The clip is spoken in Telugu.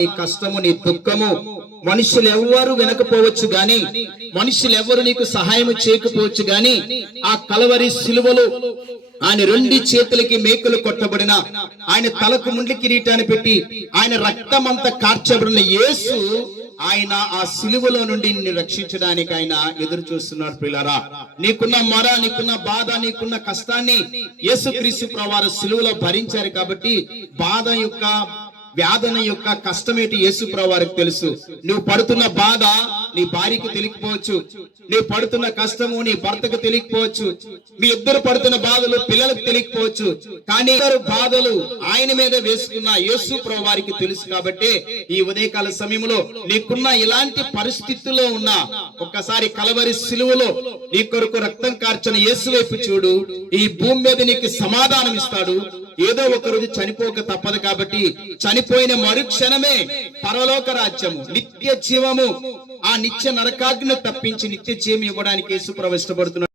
నీ కష్టము, నీ దుఃఖము మనుషులు ఎవ్వరు వినకపోవచ్చు గాని, మనుషులు ఎవరు నీకు సహాయం చేయకపోవచ్చు గాని, ఆ కలవరి సిలువలో ఆయన రెండు చేతులకి మేకులు కొట్టబడిన, ఆయన తలకు ముండ్ల కిరీటాన్ని పెట్టి ఆయన రక్తమంతా కార్చబడిన యేసు, ఆయన ఆ సిలువలో నుండి నిన్ను రక్షించడానికి ఆయన ఎదురు చూస్తున్నాడు. ప్రియులారా, నీకున్న మొర, నీకున్న బాధ, నీకున్న కష్టాన్ని యేసుక్రీస్తు ప్రభువారు సిలువలో భరించారు కాబట్టి బాధ యొక్క, వేదన యొక్క కష్టమేంటి యేసు ప్రభువారికి తెలుసు. నువ్వు పడుతున్న బాధ నీ భార్యకు తెలియకపోవచ్చు, నువ్వు పడుతున్న కష్టము నీ భర్తకు తెలియకపోవచ్చు, మీ ఇద్దరు పడుతున్న బాధలు పిల్లలకు తెలియకపోవచ్చు, కానీ ఇద్దరు బాధలు ఆయన మీద వేసుకున్న యేసు ప్రభువారికి తెలుసు. కాబట్టి ఈ ఉదయకాల సమయంలో నీకున్న ఇలాంటి పరిస్థితుల్లో ఉన్న ఒక్కసారి కలవరి సిలువలో నీ కొరకు రక్తం కార్చిన యేసు వైపు చూడు. ఈ భూమి మీద నీకు సమాధానం ఇస్తాడు. ఏదో ఒక రోజు చనిపోక తప్పదు కాబట్టి చనిపోయిన మరుక్షణమే పరలోక రాజ్యము, నిత్య జీవము, ఆ నిత్య నరకాగ్ని తప్పించి నిత్య జీవం ఇవ్వడానికి యేసు ప్రభు ఇష్టపడుతున్నాడు.